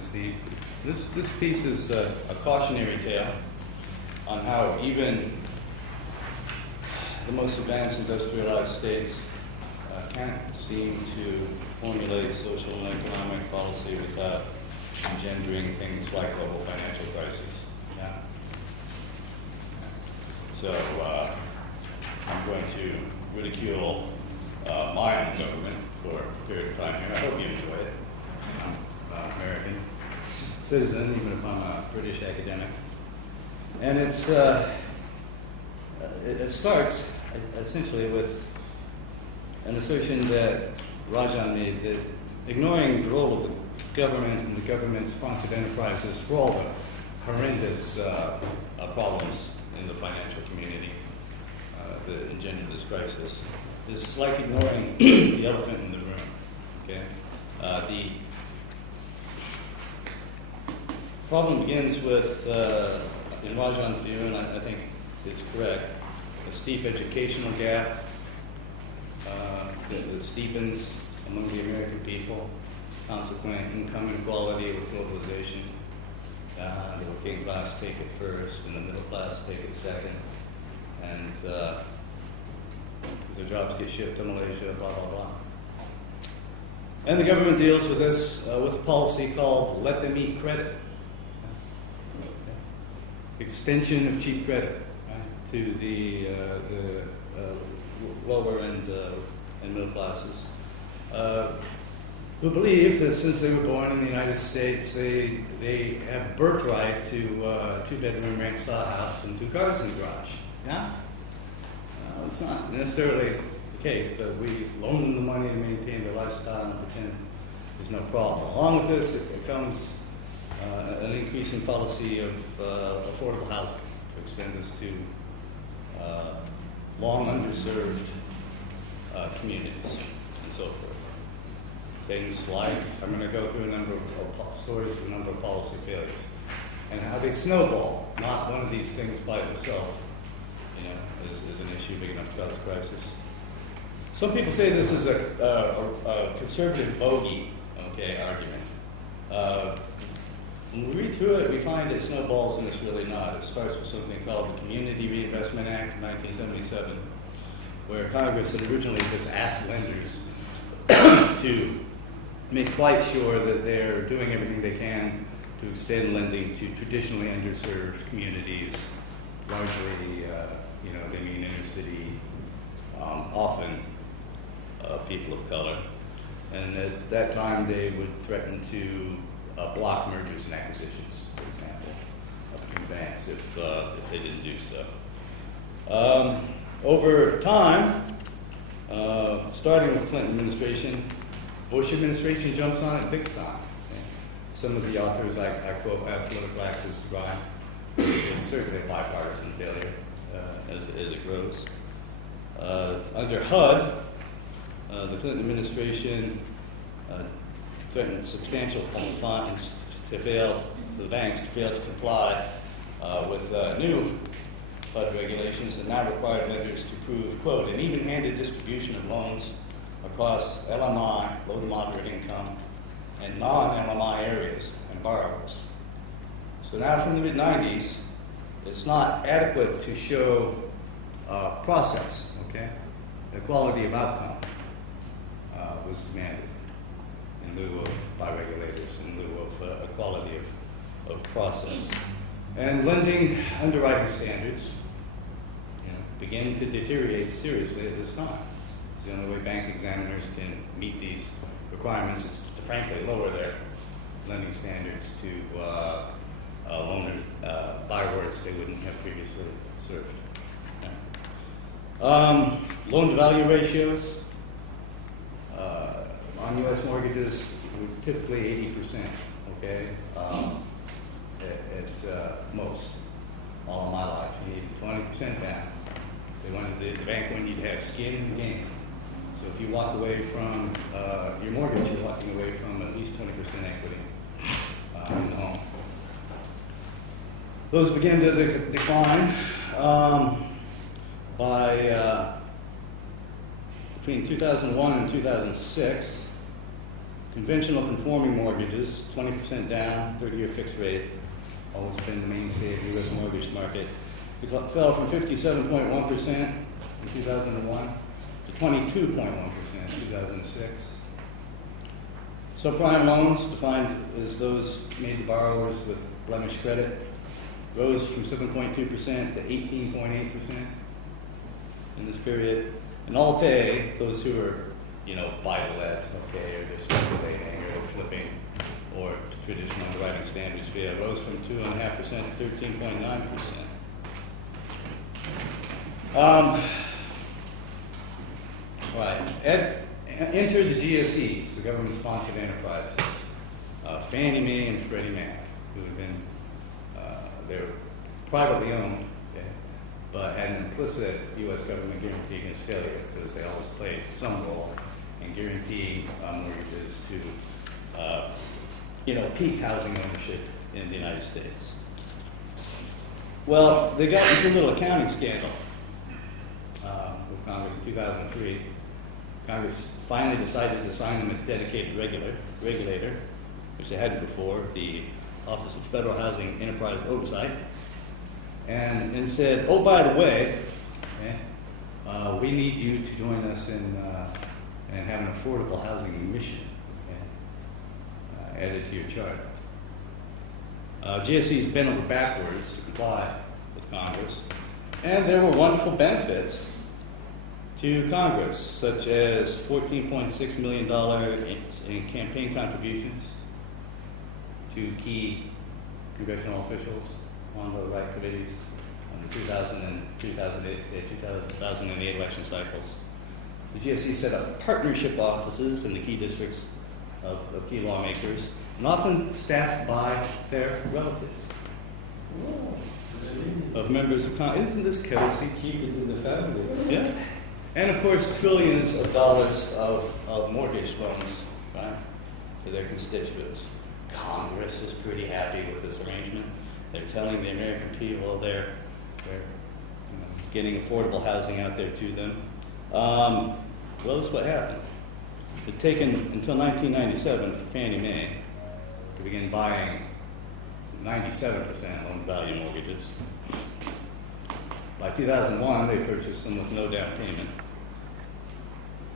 Steve. This piece is a cautionary tale on how even the most advanced industrialized states can't seem to formulate social and economic policy without engendering things like global financial crisis. Yeah. So I'm going to ridicule my own government for a period of time here. I hope you enjoy it. I'm American citizen, even if I'm a British academic. And it starts essentially with an assertion that Rajan made that ignoring the role of the government and the government-sponsored enterprises for all the horrendous problems in the financial community that engendered this crisis is like ignoring the elephant in the room. Okay, the problem begins with, in Rajan's view, and I think it's correct, a steep educational gap that steepens among the American people, consequent income inequality with globalization. The working class take it first, and the middle class take it second, and their jobs get shipped to Malaysia, blah, blah, blah. And the government deals with this with a policy called let them eat credit. Extension of cheap credit to the lower and middle classes, who believe that since they were born in the United States, they have birthright to a two-bedroom ranch-style house and 2 cars in the garage. Yeah, it's not necessarily the case, but we loan them the money to maintain their lifestyle and pretend there's no problem. Along with this, it comes an increasing policy of affordable housing to extend this to long underserved communities and so forth. Things like, I'm going to go through a number of stories of a number of policy failures and how they snowball. Not one of these things by itself, is an issue big enough to cause a crisis. Some people say this is a conservative bogey, argument. When we read through it, we find it snowballs, and it's really not. It starts with something called the Community Reinvestment Act of 1977, where Congress had originally just asked lenders to make quite sure that they're doing everything they can to extend lending to traditionally underserved communities, largely, they mean inner city, often people of color. And at that time, they would threaten to block mergers and acquisitions, for example, between banks if they didn't do so. Over time, starting with Clinton administration, Bush administration jumps on it big time. Some of the authors I quote have political access to Brian. It's certainly a bipartisan failure as it grows. Under HUD, the Clinton administration threatened substantial fines to the banks to fail to comply with new HUD regulations that now require lenders to prove, quote, an even-handed distribution of loans across LMI, low to moderate income, and non-LMI areas and borrowers. So now from the mid-90s, it's not adequate to show process, The quality of outcome was demanded in lieu of, by regulators, in lieu of equality of process. And lending underwriting standards begin to deteriorate seriously at this time. It's the only way bank examiners can meet these requirements is to frankly lower their lending standards to borrowers they wouldn't have previously served. Loan-to-value ratios on U.S. mortgages were typically 80%, at most. All of my life, you need 20% down. The bank wanted you to have skin in the game. So if you walk away from your mortgage, you're walking away from at least 20% equity in the home. Those began to decline by between 2001 and 2006. Conventional conforming mortgages, 20% down, 30-year fixed rate, always been the mainstay of the U.S. mortgage market. It fell from 57.1% in 2001 to 22.1% in 2006. Subprime loans, defined as those made to borrowers with blemished credit, rose from 7.2% to 18.8% in this period. And Alt-A, those who are, buy-to-let, okay, or just speculating or flipping, or traditional underwriting standards via, rose from 2.5% to 13.9%. Enter the GSEs, the government-sponsored enterprises, Fannie Mae and Freddie Mac, who have been, they're privately owned, okay, but had an implicit U.S. government guarantee against failure because they always played some role in guaranteeing mortgages to, peak housing ownership in the United States. Well, they got into a little accounting scandal with Congress in 2003. Congress finally decided to assign them a dedicated regulator, which they hadn't before, the Office of Federal Housing Enterprise Oversight, and said, oh, by the way, okay, we need you to join us in have an affordable housing mission, okay, added to your chart. GSEs bent over backwards to comply with Congress, and there were wonderful benefits to Congress, such as $14.6 million in campaign contributions to key congressional officials on the right committees on the 2008 election cycles. The GSE set up partnership offices in the key districts of key lawmakers, and often staffed by their relatives. Whoa. Of members of Congress. Isn't this cozy? Keep it in the family. Yeah. And of course, trillions of dollars of mortgage loans, right, to their constituents. Congress is pretty happy with this arrangement. They're telling the American people they're getting affordable housing out there to them. Well, this is what happened. It had taken until 1997 for Fannie Mae to begin buying 97% loan-to-value mortgages. By 2001, they purchased them with no down payment.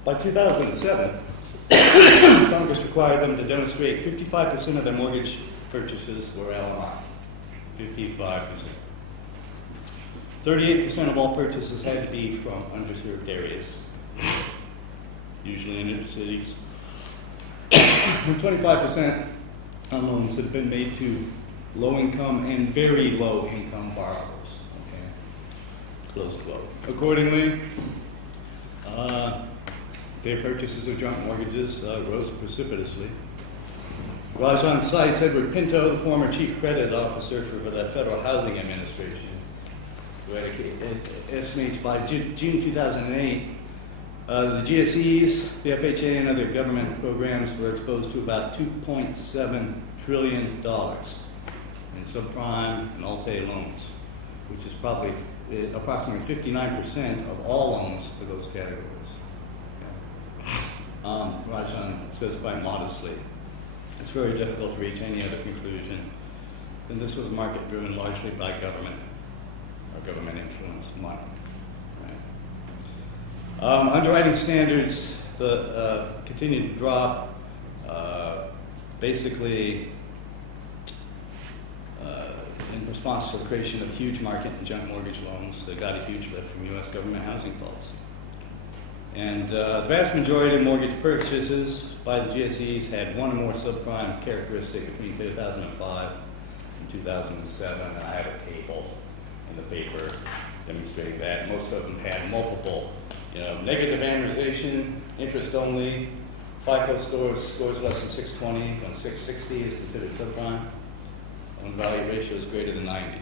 By 2007, Congress required them to demonstrate 55% of their mortgage purchases were LMI. 55%. 38% of all purchases had to be from underserved areas, usually in inner cities. And 25% on loans that have been made to low-income and very low-income borrowers. Okay? Close quote. Accordingly, their purchases of junk mortgages rose precipitously. Rajan cites Edward Pinto, the former chief credit officer for the Federal Housing Administration, who estimates by June 2008, the GSEs, the FHA, and other government programs were exposed to about $2.7 trillion in subprime and Alt-A loans, which is probably approximately 59% of all loans for those categories. Rajan says quite modestly, it's very difficult to reach any other conclusion than this was a market driven largely by government or government influence money. Right? Underwriting standards continued to drop, basically in response to the creation of huge market and junk mortgage loans that got a huge lift from U.S. government housing policy. And the vast majority of mortgage purchases by the GSEs had one or more subprime characteristic between 2005 and 2007. And I have a table in the paper demonstrating that. Most of them had multiple, negative amortization, interest only, FICO scores less than 620, when 660 is considered subprime. Loan-value ratio is greater than 90.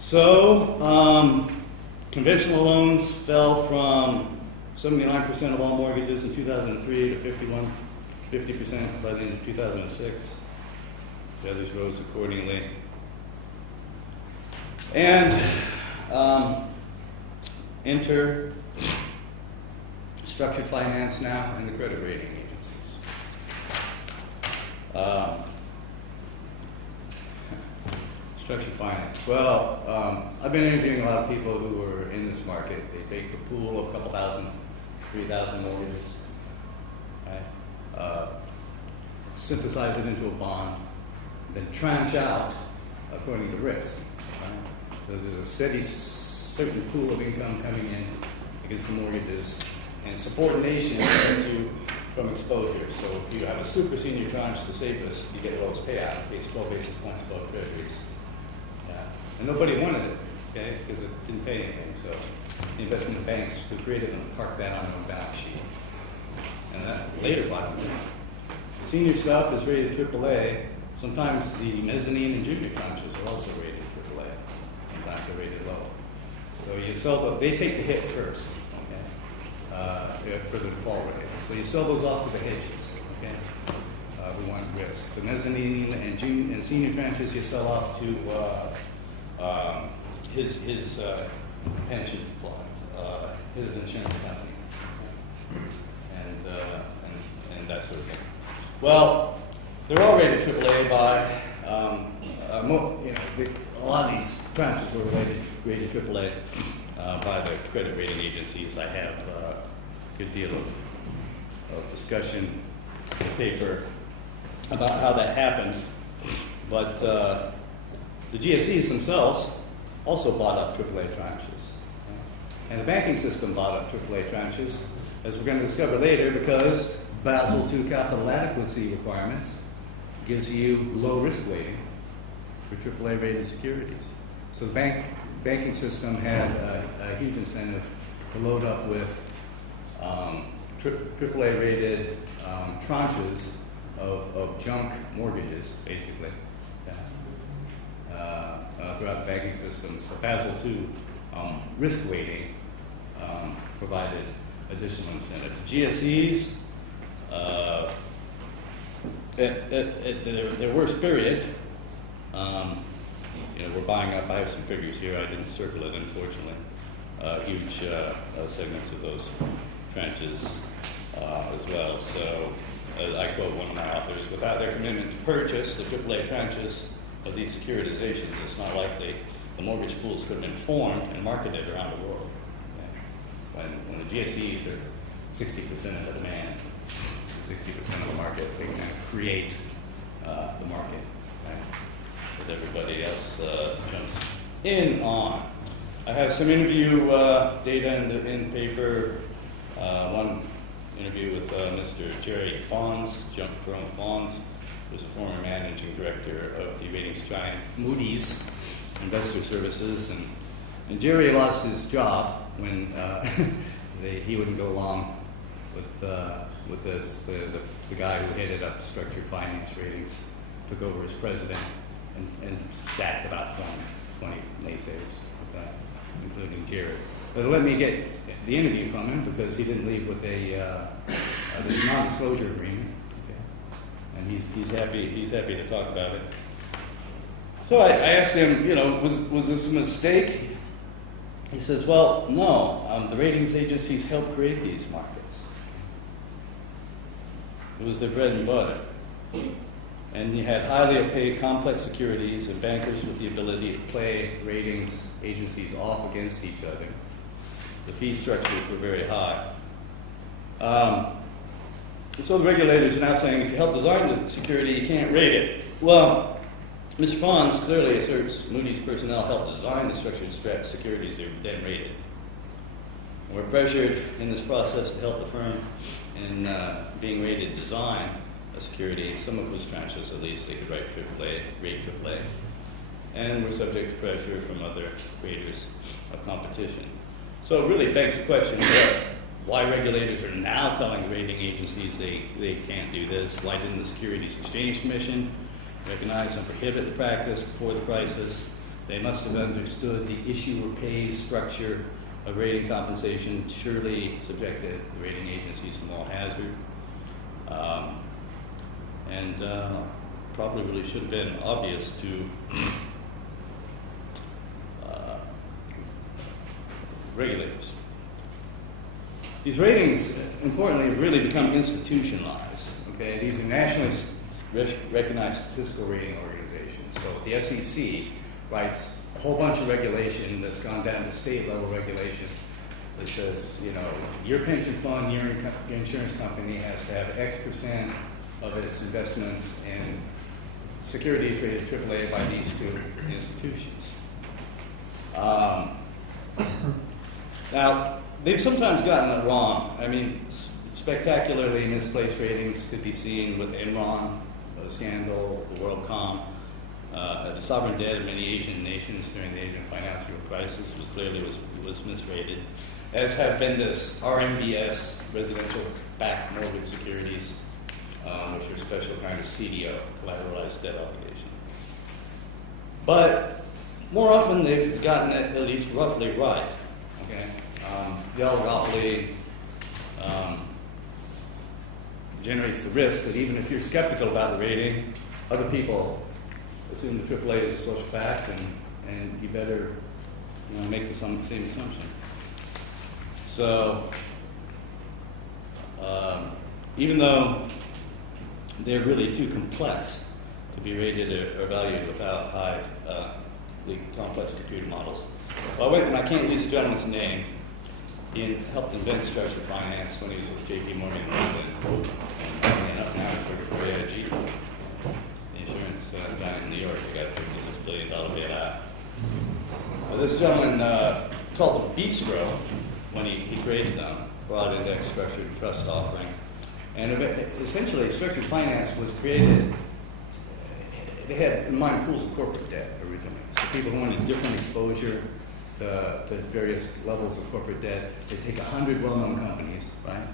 So, conventional loans fell from 79% of all mortgages in 2003 to 50% by the end of 2006. The others rose accordingly. And enter structured finance now and the credit rating agencies. Structured finance. Well, I've been interviewing a lot of people who are in this market. They take the pool of a couple thousand, 3,000 mortgages, right? Synthesize it into a bond, then tranche out according to risk. Right? So there's a steady, certain pool of income coming in against the mortgages, and subordination protects you from exposure. So if you have a super senior tranche, the safest, you get the lowest payout. It pays 12 basis points above treasuries. And nobody wanted it, okay, because it didn't pay anything. So the investment banks who created them parked that on their own balance sheet. And that later bought them. The senior stuff is rated AAA. Sometimes the mezzanine and junior tranches are also rated AAA. Sometimes they're rated low. So you sell they take the hit first, okay, for the default rate. So you sell those off to the hedges, okay, who want risk. The mezzanine and senior tranches you sell off to his pension fund, his insurance company, and that sort of thing. Well, they're all rated AAA by, a lot of these tranches were rated AAA by the credit rating agencies. I have a good deal of discussion in the paper about how that happened, but the GSEs themselves also bought up AAA tranches. And the banking system bought up AAA tranches, as we're going to discover later, because Basel II capital adequacy requirements gives you low risk weighting for AAA rated securities. So the banking system had a huge incentive to load up with AAA rated tranches of junk mortgages, basically. Throughout the banking system. So Basel II risk weighting provided additional incentive. The GSEs, at their worst period, we're buying up, I have some figures here, I didn't circle it unfortunately, huge segments of those tranches as well. So I quote one of my authors, without their commitment to purchase the AAA tranches of these securitizations, it's not likely the mortgage pools could have been formed and marketed around the world. Okay? When the GSEs are 60% of the demand, 60% of the market, they can create the market that everybody else jumps in on. I have some interview data in the paper. One interview with Mr. Jerry Fons, Jerome Fons, who's a former managing director of the ratings giant Moody's Investor Services, and Jerry lost his job when he wouldn't go along with this. The guy who headed up structured finance ratings took over as president and sacked about 20 naysayers, including Jerry. But let me get the interview from him because he didn't leave with a non-disclosure agreement. And he's happy to talk about it. So I asked him, was this a mistake? He says, well, no. The ratings agencies helped create these markets. It was their bread and butter. And you had highly opaque, complex securities and bankers with the ability to play ratings agencies off against each other. The fee structures were very high. So the regulators are now saying, if you help design the security, you can't rate it. Well, Mr. Fons clearly asserts Moody's personnel helped design the structured securities they then rated. And we're pressured in this process to help the firm in being rated design a security, some of whose tranches at least they could rate AAA. And we're subject to pressure from other raters of competition. So it really begs the question why regulators are now telling rating agencies they can't do this. Why didn't the Securities Exchange Commission recognize and prohibit the practice before the crisis? They must have understood the issuer pays structure of rating compensation surely subjected the rating agencies to moral hazard. And probably really should have been obvious to regulators. These ratings, importantly, have really become institutionalized. Okay, these are nationally recognized statistical rating organizations. So the SEC writes a whole bunch of regulation that's gone down to state level regulation that says, you know, your pension fund, your insurance company has to have X percent of its investments in securities rated AAA by these two institutions. Now, they've sometimes gotten it wrong. I mean, spectacularly misplaced ratings could be seen with Enron, the scandal, the WorldCom. The sovereign debt of many Asian nations during the Asian financial crisis was misrated, as have been this RMBS, residential-backed mortgage securities, which are a special kind of CDO, collateralized debt obligation. But more often they've gotten it at least roughly right. Okay, the oligopoly generates the risk that even if you're skeptical about the rating, other people assume the AAA is a social fact, and you better, you know, make the same assumption. So even though they're really too complex to be rated or valued without highly complex computer models. Well, and I can't use the gentleman's name. He helped invent structured finance when he was with J.P. Morgan in London. And enough now he's working for AIG, the insurance guy in New York. They got a $56 billion bailout. This gentleman called the Bistro, when he created them, broad index structured trust offering. And essentially, structured finance was created, they had in mind pools of corporate debt originally. So people who wanted different exposure to various levels of corporate debt. They take 100 well-known companies, right,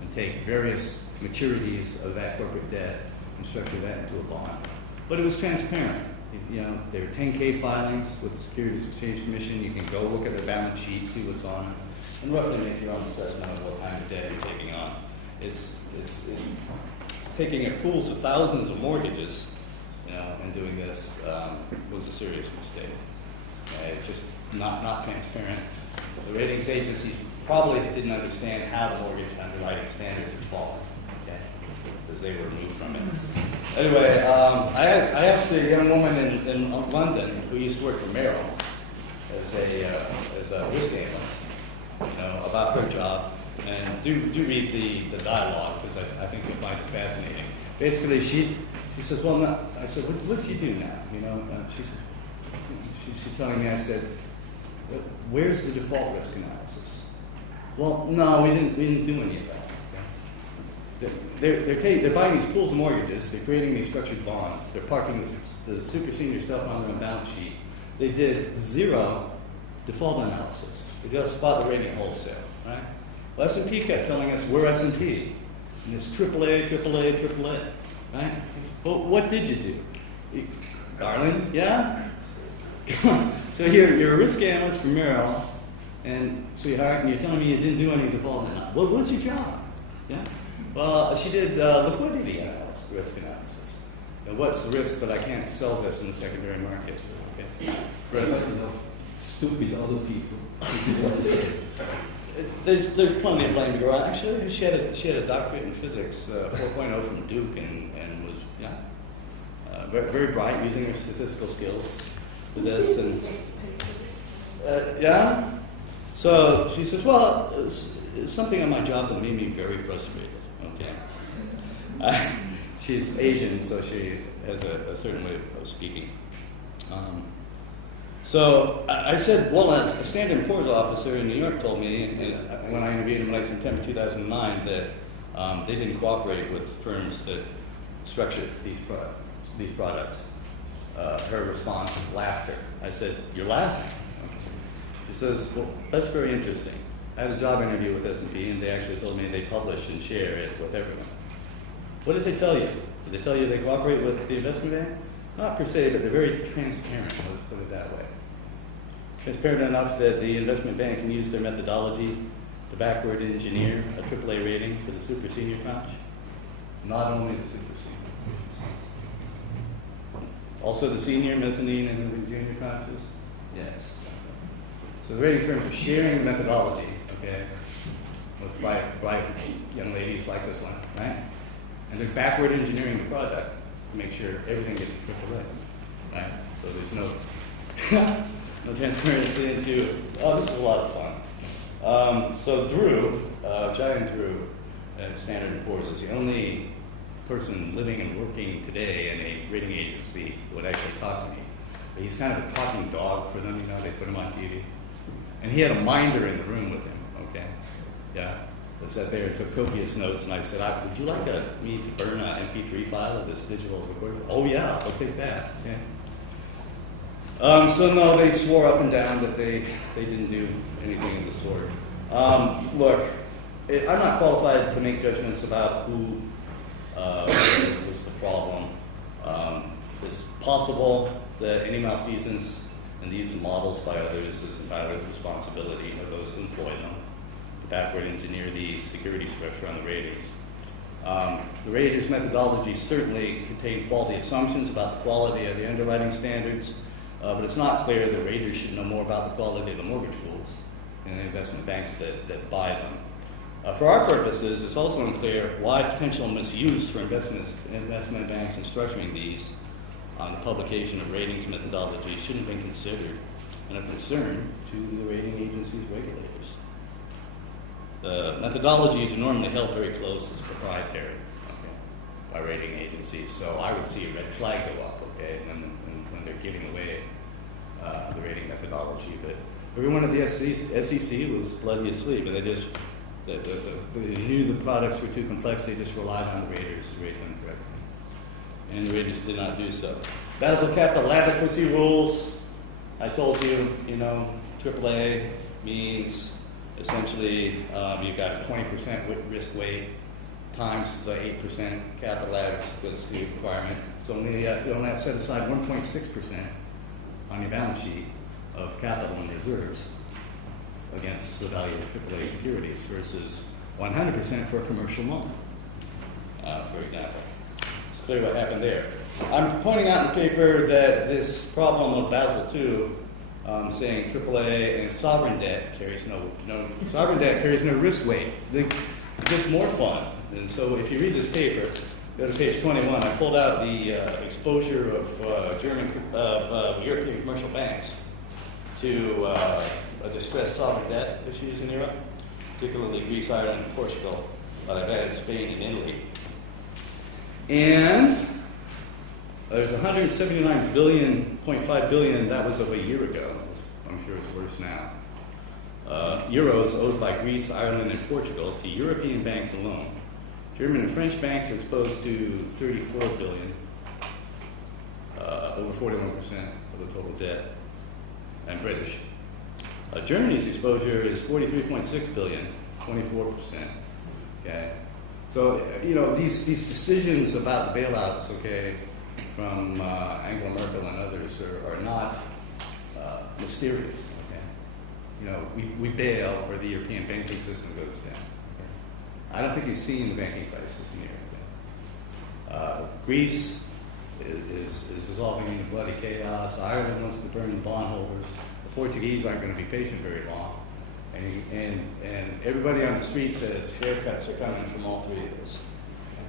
and take various maturities of that corporate debt and structure that into a bond. But it was transparent. You know, there were 10K filings with the Securities Exchange Commission. You can go look at their balance sheet, see what's on it, and roughly make your own assessment of what kind of debt you're taking on. It's taking a pools of thousands of mortgages, you know, and doing this was a serious mistake. It's just not transparent. The ratings agencies probably didn't understand how the mortgage underwriting standards had fallen, okay, because they were removed from it. Anyway, I asked a young woman in London who used to work for Merrill as a risk analyst, you know, about her job, and do read the dialogue, because I think you'll find it fascinating. Basically, she says, well, no. I said, what do you do now? You know, she's telling me. I said, where's the default risk analysis? Well, no, we didn't do any of that. Okay? They're buying these pools of mortgages. They're creating these structured bonds. They're parking the super senior stuff on their balance sheet. They did zero default analysis. They just bought the rating wholesale, right? Well, S&P kept telling us we're S&P, and it's AAA, right? Well, what did you do? Darling, yeah? So you're a risk analyst for Merrill, and sweetheart, and you're telling me you didn't do any default analysis. Well, what's your job? Yeah? Well, she did liquidity analysis, risk analysis. And what's the risk that I can't sell this in the secondary market? Okay. Right. Enough stupid other people. There's plenty of blame to go around. Actually, she had a doctorate in physics, 4.0 from Duke, and was very, very bright, using her statistical skills for this, and yeah. So she says, well, it's something on my job that made me very frustrated. Okay, she's Asian, so she has a certain way of speaking. So I said, well, a Standard & Poor's officer in New York told me, when I interviewed him in late September 2009, that they didn't cooperate with firms that structured these products. Her response, laughter. I said, you're laughing? She says, well, that's very interesting. I had a job interview with S&P, and they actually told me they publish and share it with everyone. What did they tell you? Did they tell you they cooperate with the investment bank? Not per se, but they're very transparent, let's put it that way. Transparent enough that the investment bank can use their methodology to backward engineer a AAA rating for the super senior tranche. Not only the super senior. Also the senior, mezzanine, and the junior tranches? Yes. So the rating firms are sharing the methodology, okay, with bright young ladies like this one, right? And they're backward engineering the product make sure everything gets a AAA, right? So there's no no transparency into. Oh, this is a lot of fun. So Drew, Giant Drew, at Standard & Poor's is the only person living and working today in a rating agency who would actually talk to me. But he's kind of a talking dog for them, you know. They put him on TV, and he had a minder in the room with him. Okay, yeah. I sat there and took copious notes, and I said, would you like me to burn an MP3 file of this digital recorder? Oh, yeah, I'll take that. Yeah. So, no, they swore up and down that they didn't do anything of the sort. Look, I'm not qualified to make judgments about who was the problem. It's possible that any malfeasance in these models by others is entirely the responsibility of those who employ them. Backward engineer the security structure on the ratings. The raters' methodology certainly contained faulty assumptions about the quality of the underwriting standards, but it's not clear that raters should know more about the quality of the mortgage rules than the investment banks that buy them. For our purposes, it's also unclear why potential misuse for investment banks in structuring these on the publication of ratings methodology shouldn't have been considered and a concern to the rating agency's regulators. The methodologies are normally held very close as proprietary, okay, by rating agencies. So I would see a red flag go up, okay, when they're giving away the rating methodology. But everyone at the SEC was bloody asleep, and they knew the products were too complex. They just relied on the raters to rate them correctly, and the raters did not do so. Basel capital adequacy rules. I told you, AAA means essentially, you've got a 20% risk weight times the 8% capital adequacy requirement. So you only have to set aside 1.6% on your balance sheet of capital and reserves against the value of AAA securities versus 100% for a commercial loan, for example. It's clear what happened there. I'm pointing out in the paper that this problem of Basel II saying AAA and sovereign debt carries no risk weight. It gets more fun. And so if you read this paper, go to page 21. I pulled out the exposure of European commercial banks to distressed sovereign debt issues in Europe, particularly Greece, Ireland, and Portugal. But I've added Spain and Italy. And there's 179.5 billion. That was of a year ago. I'm sure it's worse now. Euros owed by Greece, Ireland, and Portugal to European banks alone. German and French banks are exposed to 34 billion, over 41% of the total debt, and British. Germany's exposure is 43.6 billion, 24%. Okay, so these decisions about the bailouts, okay, from Angela Merkel and others are not mysterious. Okay? We bail or the European banking system goes down. Okay? I don't think you've seen the banking crisis in Europe. Greece is dissolving into bloody chaos. Ireland wants to burn the bondholders. The Portuguese aren't going to be patient very long. And everybody on the street says haircuts are coming from all three of those. Okay?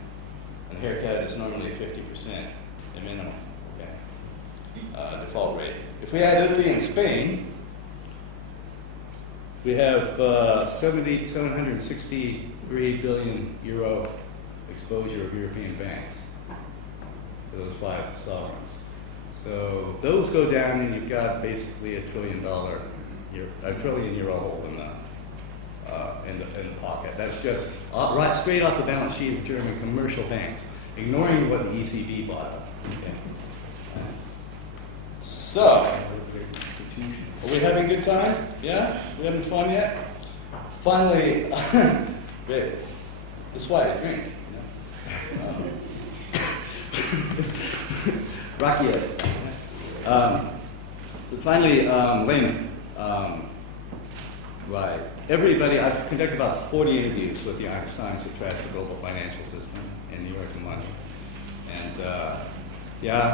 And a haircut is normally 50%. The minimum, okay, default rate. If we add Italy and Spain, we have 763 billion euro exposure of European banks to those five sovereigns. So those go down, and you've got basically a trillion euro hole in the pocket. That's just right straight off the balance sheet of German commercial banks, ignoring what the ECB bought up. Okay. So, are we having a good time? Yeah? We having fun yet? Finally, this is why I drink. Rakia. Finally, Lehman. Right. Everybody, I've conducted about 40 interviews with the Einsteins who trash the global financial system in New York and London. And,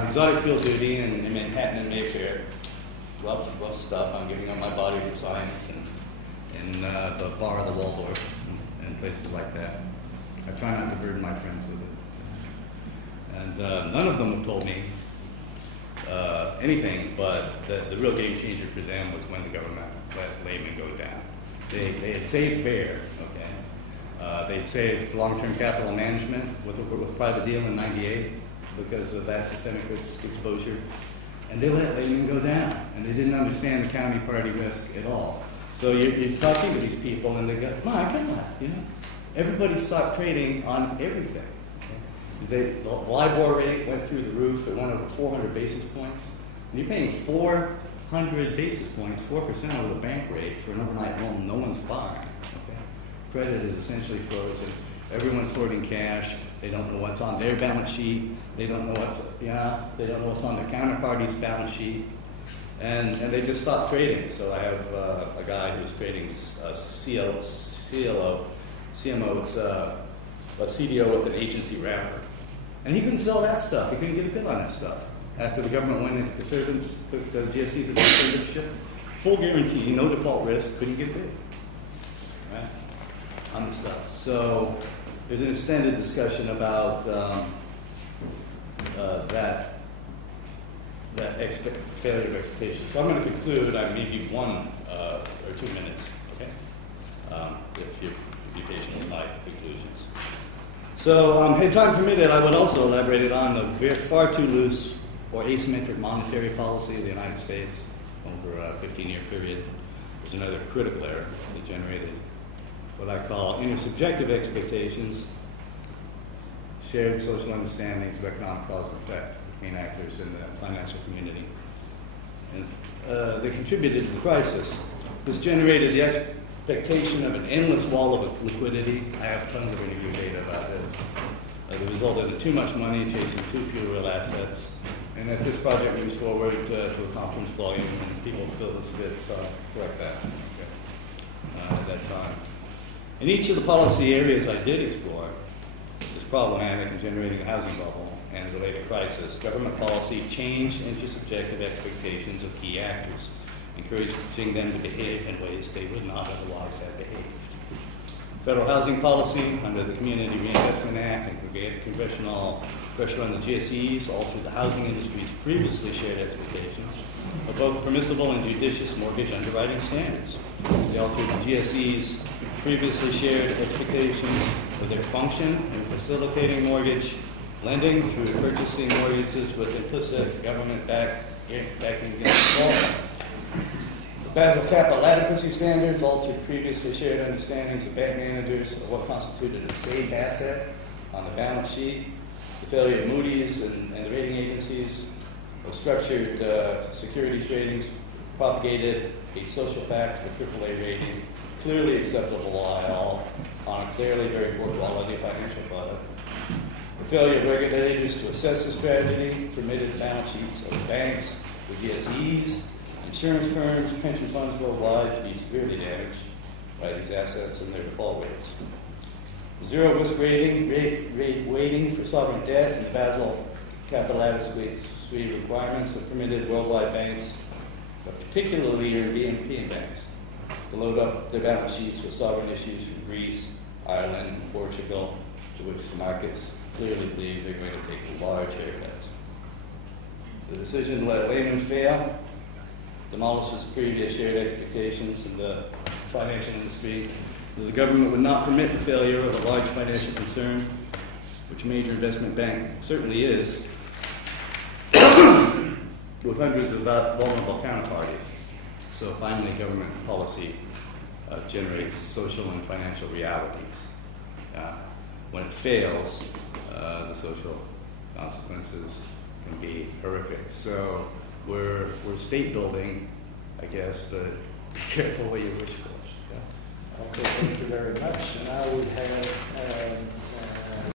exotic field duty in Manhattan and Mayfair. Rough stuff. I'm giving up my body for science and the bar of the Waldorf and places like that. I try not to burden my friends with it. And none of them have told me anything, but the real game changer for them was when the government let Lehman go down. They had saved Bear, okay? They'd saved long-term capital management with a private deal in '98 because of that systemic risk exposure. And they let Lehman go down, and they didn't understand the counterparty risk at all. So you're talking to these people, and they go, my God, you know, everybody stopped trading on everything. Okay? The LIBOR rate went through the roof. It went over 400 basis points. And you're paying 400 basis points, 4% over the bank rate for an overnight loan no one's buying. Okay? Credit is essentially frozen. Everyone's hoarding cash. They don't know what's on their balance sheet. They don't know what's on the counterparty's balance sheet. And they just stopped trading. So I have a guy who's trading CMO, it's a CDO with an agency wrapper. And he couldn't sell that stuff. He couldn't get a bid on that stuff. After the government went into conservatives, took the GSEs into conservatorship, full guarantee, no default risk, couldn't get a bid, right, on the stuff. So there's an extended discussion about that failure of expectation. So I'm going to conclude. I may give you 1 or 2 minutes, okay? If you're patient with my conclusions. So, had time permitted, I would also elaborate on the far too loose or asymmetric monetary policy of the United States over a 15-year period. There's another critical error that generated what I call intersubjective expectations, shared social understandings of economic cause and effect between actors in the financial community. And they contributed to the crisis. This generated the expectation of an endless wall of liquidity. I have tons of interview data about this. It resulted in too much money chasing too few real assets. And if this project moves forward to a conference volume and people fill this fit, correct that at that time. In each of the policy areas I did explore, this problematic in generating a housing bubble and related crisis, government policy changed intersubjective expectations of key actors, encouraging them to behave in ways they would not otherwise have behaved. Federal housing policy under the Community Reinvestment Act and congressional pressure on the GSEs altered the housing industry's previously shared expectations of both permissible and judicious mortgage underwriting standards. They altered the GSEs' previously shared expectations of their function in facilitating mortgage lending through purchasing mortgages with implicit government backing against default. The Basel capital adequacy standards altered previously shared understandings of bank managers of what constituted a safe asset on the balance sheet. The failure of Moody's and the rating agencies of structured securities ratings propagated a social fact for AAA rating, clearly acceptable by all, on a clearly very poor quality financial product. The failure of regulators to assess this tragedy permitted the balance sheets of banks, the GSEs, insurance firms, pension funds worldwide to be severely damaged by these assets and their default rates. Zero risk weighting for sovereign debt and the Basel capital adequacy requirements have permitted worldwide banks, but particularly European banks, to load up their balance sheets with sovereign issues from Greece, Ireland, and Portugal, to which the markets clearly believe they're going to take large haircuts. The decision to let Lehman fail demolishes previous shared expectations in the financial industry. The government would not permit the failure of a large financial concern, which a major investment bank certainly is, with hundreds of vulnerable counterparties. So finally, government policy generates social and financial realities. When it fails, the social consequences can be horrific. So we're state building, I guess, but be careful what you wish for. Okay, thank you very much. And I would have